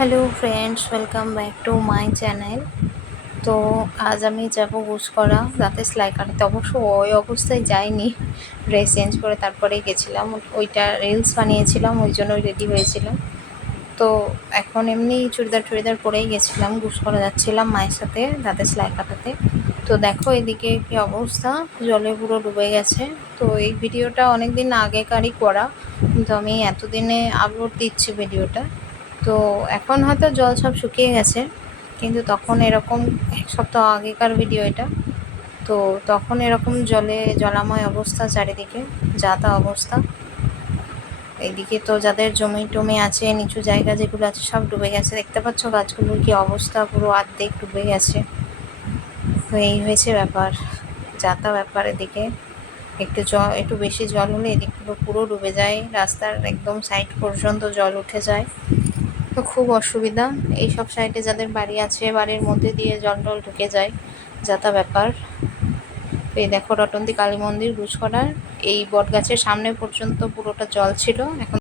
Hello friends, welcome back to my channel. তো আজ আমি যাব করা রাতে সেলাই কাটাতে অবশ্য ওই অবস্থায় যাইনি, ড্রেস চেঞ্জ করে তারপরেই গেছিলাম। ওইটা রিলস বানিয়েছিলাম, ওই জন্যই রেডি হয়েছিলাম। তো এখন এমনি চুড়িদার টুড়িদার পরেই গেছিলাম গুছ করা যাচ্ছিলাম মায়ের সাথে রাতে সেলাই কাটাতে। তো দেখো এদিকে কি অবস্থা, জলে পুরো ডুবে গেছে। তো এই ভিডিওটা অনেক দিন আগেকারই করা, কিন্তু আমি এতদিনে আপলোড দিচ্ছি ভিডিওটা। তো এখন হয়তো জল সব শুকিয়ে গেছে, কিন্তু তখন এরকম এক সপ্তাহ আগেকার ভিডিও এটা। তো তখন এরকম জলে জলাময় অবস্থা চারিদিকে যা তা অবস্থা। এইদিকে তো যাদের জমি টমি আছে, নিচু জায়গা যেগুলো আছে, সব ডুবে গেছে। দেখতে পাচ্ছ গাছগুলোর কি অবস্থা, পুরো আর্ধেক ডুবে গেছে। তো এই হয়েছে ব্যাপার যা তা ব্যাপার এদিকে। একটু জল একটু বেশি জল হলে এদিকগুলো পুরো ডুবে যায়। রাস্তার একদম সাইড পর্যন্ত জল উঠে যায়। তো খুব অসুবিধা। এই সব সাইডে যাদের বাড়ি আছে, বাড়ির মধ্যে দিয়ে জল টল ঢুকে যায়, যাতা ব্যাপার। তো এই দেখো রটন্তি কালী মন্দির করার। এই বট গাছের সামনে পর্যন্ত পুরোটা জল ছিল, এখন